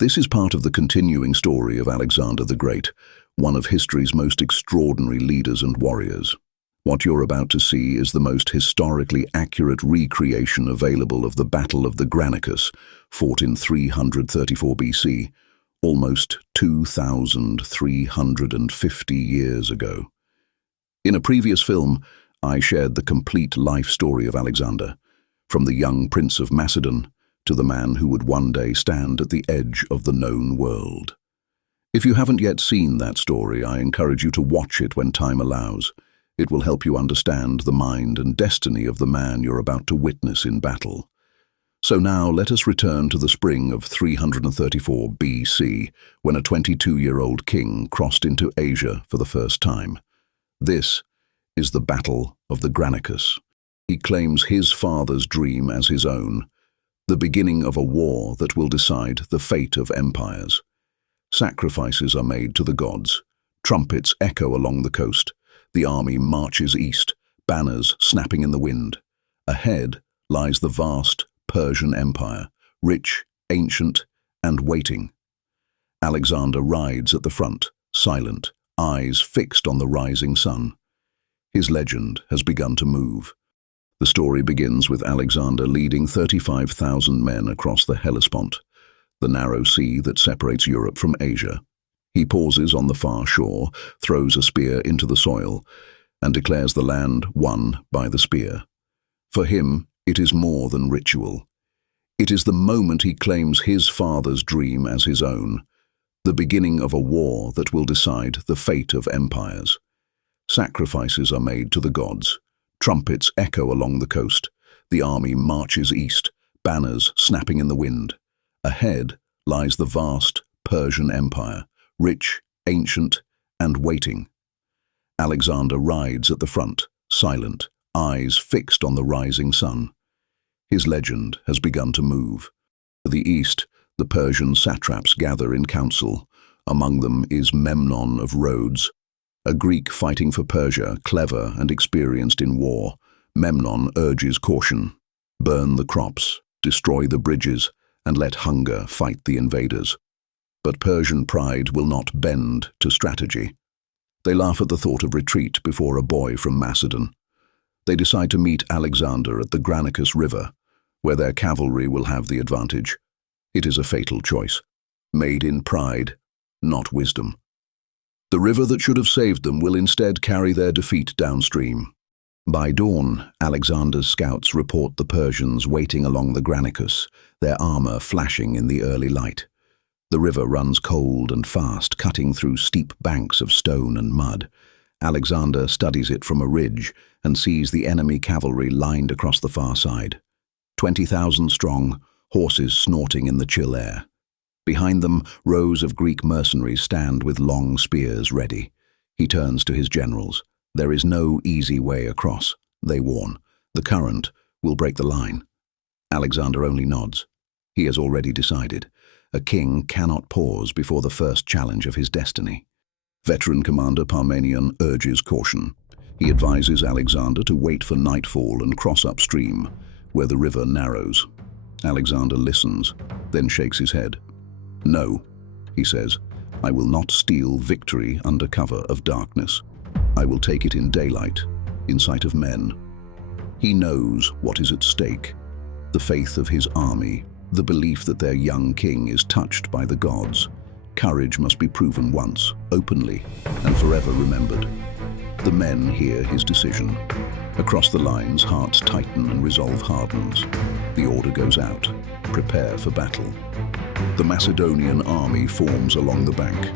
This is part of the continuing story of Alexander the Great, one of history's most extraordinary leaders and warriors. What you're about to see is the most historically accurate recreation available of the Battle of the Granicus, fought in 334 BC, almost 2,350 years ago. In a previous film, I shared the complete life story of Alexander, from the young prince of Macedon to the man who would one day stand at the edge of the known world. If you haven't yet seen that story, I encourage you to watch it when time allows. It will help you understand the mind and destiny of the man you're about to witness in battle. So now let us return to the spring of 334 BC, when a 22-year-old king crossed into Asia for the first time. This is the Battle of the Granicus. He claims his father's dream as his own, the beginning of a war that will decide the fate of empires. Sacrifices are made to the gods. Trumpets echo along the coast. The army marches east, banners snapping in the wind. Ahead lies the vast Persian Empire, rich, ancient, and waiting. Alexander rides at the front, silent, eyes fixed on the rising sun. His legend has begun to move. The story begins with Alexander leading 35,000 men across the Hellespont, the narrow sea that separates Europe from Asia. He pauses on the far shore, throws a spear into the soil, and declares the land won by the spear. For him, it is more than ritual. It is the moment he claims his father's dream as his own, the beginning of a war that will decide the fate of empires. Sacrifices are made to the gods. Trumpets echo along the coast. The army marches east, banners snapping in the wind. Ahead lies the vast Persian Empire, rich, ancient, and waiting. Alexander rides at the front, silent, eyes fixed on the rising sun. His legend has begun to move. To the east, the Persian satraps gather in council. Among them is Memnon of Rhodes, a Greek fighting for Persia, clever and experienced in war. Memnon urges caution. Burn the crops, destroy the bridges, and let hunger fight the invaders. But Persian pride will not bend to strategy. They laugh at the thought of retreat before a boy from Macedon. They decide to meet Alexander at the Granicus River, where their cavalry will have the advantage. It is a fatal choice, made in pride, not wisdom. The river that should have saved them will instead carry their defeat downstream. By dawn, Alexander's scouts report the Persians waiting along the Granicus, their armour flashing in the early light. The river runs cold and fast, cutting through steep banks of stone and mud. Alexander studies it from a ridge and sees the enemy cavalry lined across the far side. 20,000 strong, horses snorting in the chill air. Behind them, rows of Greek mercenaries stand with long spears ready. He turns to his generals. There is no easy way across, they warn. The current will break the line. Alexander only nods. He has already decided. A king cannot pause before the first challenge of his destiny. Veteran commander Parmenion urges caution. He advises Alexander to wait for nightfall and cross upstream, where the river narrows. Alexander listens, then shakes his head. "No," he says, "I will not steal victory under cover of darkness. I will take it in daylight, in sight of men." He knows what is at stake: the faith of his army, the belief that their young king is touched by the gods. Courage must be proven once, openly, and forever remembered. The men hear his decision. Across the lines, hearts tighten and resolve hardens. The order goes out: prepare for battle. The Macedonian army forms along the bank.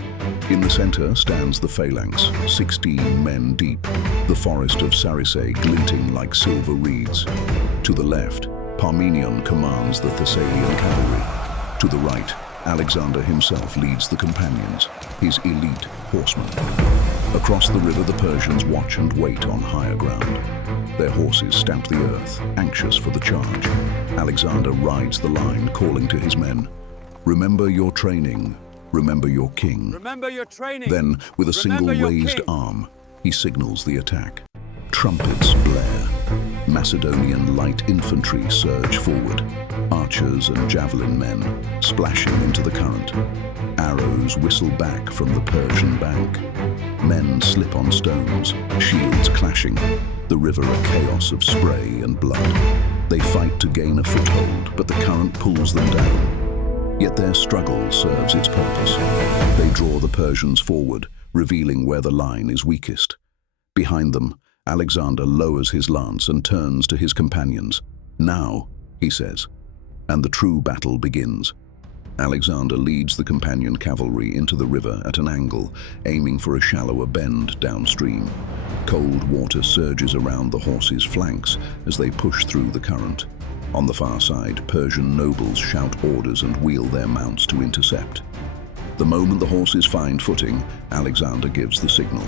In the center stands the Phalanx, 16 men deep, the forest of Sarissae glinting like silver reeds. To the left, Parmenion commands the Thessalian cavalry. To the right, Alexander himself leads the companions, his elite horsemen. Across the river, the Persians watch and wait on higher ground. Their horses stamp the earth, anxious for the charge. Alexander rides the line, calling to his men, "Remember your training, remember your king." Remember your training. Then, with a single raised arm, he signals the attack. Trumpets blare. Macedonian light infantry surge forward, archers and javelin men splashing into the current. Arrows whistle back from the Persian bank. Men slip on stones, shields clashing, the river a chaos of spray and blood. They fight to gain a foothold, but the current pulls them down. Yet their struggle serves its purpose. They draw the Persians forward, revealing where the line is weakest. Behind them, Alexander lowers his lance and turns to his companions. "Now," he says, and the true battle begins. Alexander leads the Companion Cavalry into the river at an angle, aiming for a shallower bend downstream. Cold water surges around the horses' flanks as they push through the current. On the far side, Persian nobles shout orders and wheel their mounts to intercept. The moment the horses find footing, Alexander gives the signal.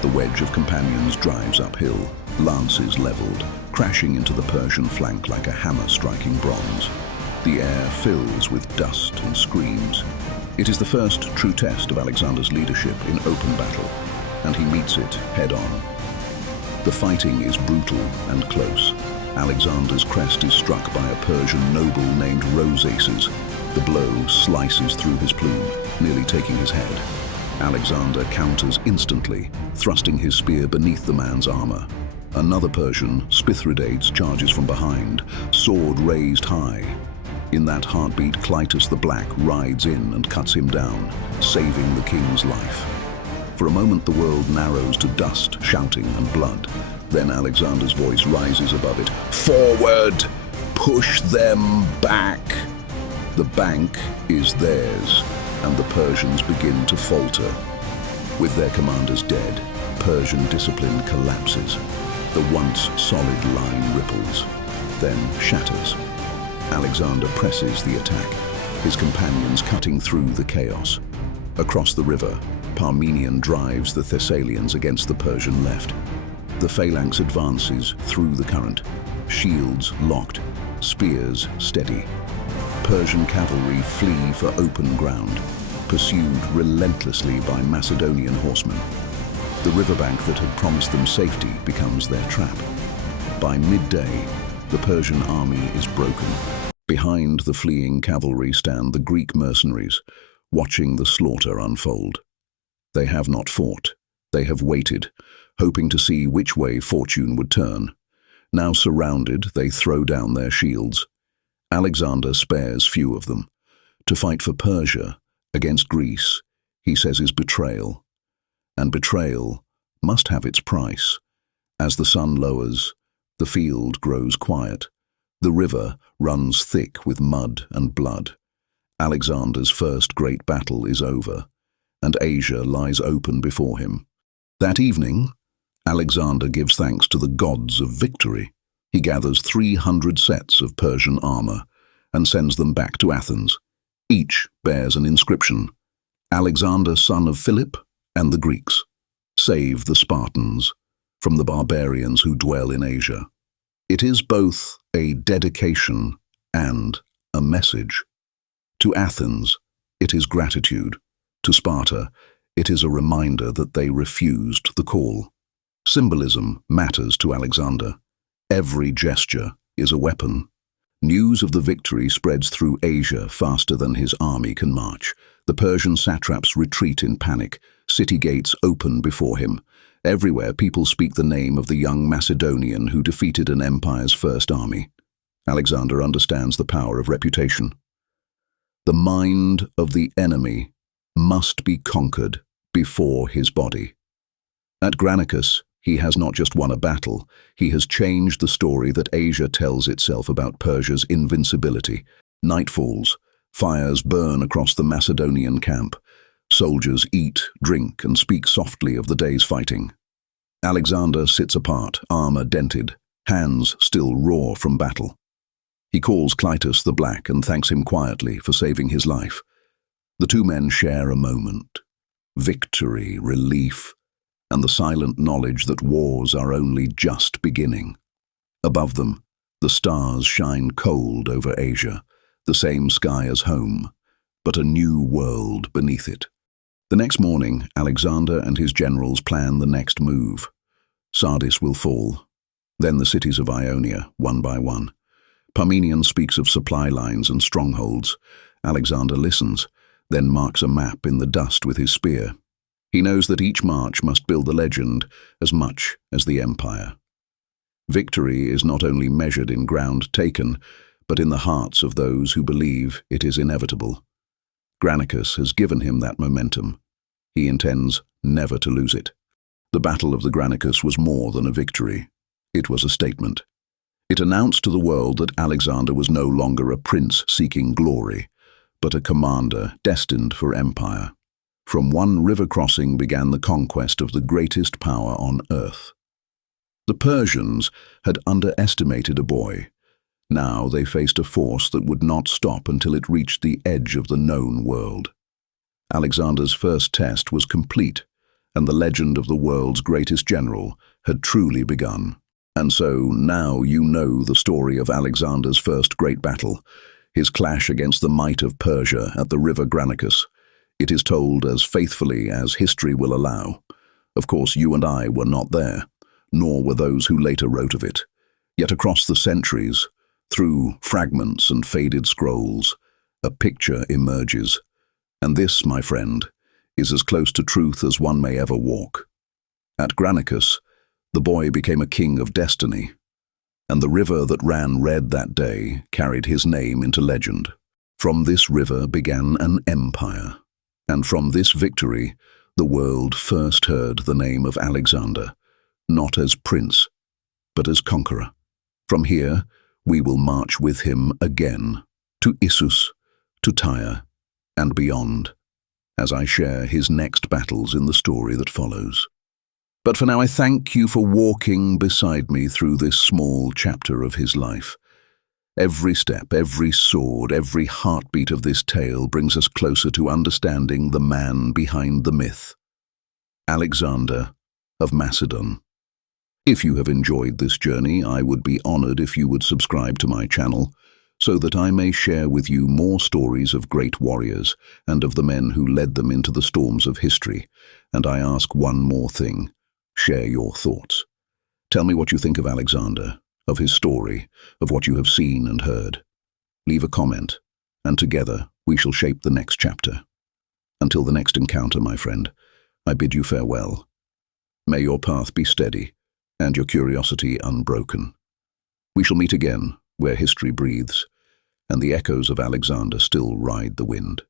The wedge of companions drives uphill, lances leveled, crashing into the Persian flank like a hammer striking bronze. The air fills with dust and screams. It is the first true test of Alexander's leadership in open battle, and he meets it head-on. The fighting is brutal and close. Alexander's crest is struck by a Persian noble named Rhoesaces. The blow slices through his plume, nearly taking his head. Alexander counters instantly, thrusting his spear beneath the man's armor. Another Persian, Spithridates, charges from behind, sword raised high. In that heartbeat, Cleitus the Black rides in and cuts him down, saving the king's life. For a moment, the world narrows to dust, shouting, and blood. Then Alexander's voice rises above it. "Forward! Push them back!" The bank is theirs, and the Persians begin to falter. With their commanders dead, Persian discipline collapses. The once solid line ripples, then shatters. Alexander presses the attack, his companions cutting through the chaos. Across the river, Parmenion drives the Thessalians against the Persian left. The Phalanx advances through the current, shields locked, spears steady. Persian cavalry flee for open ground, pursued relentlessly by Macedonian horsemen. The riverbank that had promised them safety becomes their trap. By midday, the Persian army is broken. Behind the fleeing cavalry stand the Greek mercenaries, watching the slaughter unfold. They have not fought. They have waited, hoping to see which way fortune would turn. Now surrounded, they throw down their shields. Alexander spares few of them. To fight for Persia against Greece, he says, is betrayal. And betrayal must have its price. As the sun lowers, the field grows quiet. The river runs thick with mud and blood. Alexander's first great battle is over, and Asia lies open before him. That evening, Alexander gives thanks to the gods of victory. He gathers 300 sets of Persian armor and sends them back to Athens. Each bears an inscription: Alexander, son of Philip, and the Greeks. Save the Spartans from the barbarians who dwell in Asia. It is both a dedication and a message. To Athens, it is gratitude. To Sparta, it is a reminder that they refused the call. Symbolism matters to Alexander. Every gesture is a weapon. News of the victory spreads through Asia faster than his army can march. The Persian satraps retreat in panic. City gates open before him. Everywhere people speak the name of the young Macedonian who defeated an empire's first army. Alexander understands the power of reputation. The mind of the enemy must be conquered before his body. At Granicus, he has not just won a battle, he has changed the story that Asia tells itself about Persia's invincibility. Night falls, fires burn across the Macedonian camp. Soldiers eat, drink, and speak softly of the day's fighting. Alexander sits apart, armor dented, hands still raw from battle. He calls Cleitus the Black and thanks him quietly for saving his life. The two men share a moment. Victory, relief, and the silent knowledge that wars are only just beginning. Above them, the stars shine cold over Asia, the same sky as home, but a new world beneath it. The next morning, Alexander and his generals plan the next move. Sardis will fall. Then the cities of Ionia, one by one. Parmenion speaks of supply lines and strongholds. Alexander listens, then marks a map in the dust with his spear. He knows that each march must build the legend as much as the empire. Victory is not only measured in ground taken, but in the hearts of those who believe it is inevitable. Granicus has given him that momentum. He intends never to lose it. The Battle of the Granicus was more than a victory. It was a statement. It announced to the world that Alexander was no longer a prince seeking glory, but a commander destined for empire. From one river crossing began the conquest of the greatest power on earth. The Persians had underestimated a boy. Now they faced a force that would not stop until it reached the edge of the known world. Alexander's first test was complete, and the legend of the world's greatest general had truly begun. And so now you know the story of Alexander's first great battle, his clash against the might of Persia at the river Granicus. It is told as faithfully as history will allow. Of course, you and I were not there, nor were those who later wrote of it. Yet across the centuries, through fragments and faded scrolls, a picture emerges. And this, my friend, is as close to truth as one may ever walk. At Granicus, the boy became a king of destiny, and the river that ran red that day carried his name into legend. From this river began an empire, and from this victory, the world first heard the name of Alexander, not as prince, but as conqueror. From here, we will march with him again, to Issus, to Tyre, and beyond, as I share his next battles in the story that follows. But for now, I thank you for walking beside me through this small chapter of his life. Every step, every sword, every heartbeat of this tale brings us closer to understanding the man behind the myth, Alexander of Macedon. If you have enjoyed this journey, I would be honored if you would subscribe to my channel, so that I may share with you more stories of great warriors and of the men who led them into the storms of history. And I ask one more thing. Share your thoughts. Tell me what you think of Alexander, of his story, of what you have seen and heard. Leave a comment, and together we shall shape the next chapter. Until the next encounter, my friend, I bid you farewell. May your path be steady, and your curiosity unbroken. We shall meet again, where history breathes, and the echoes of Alexander still ride the wind.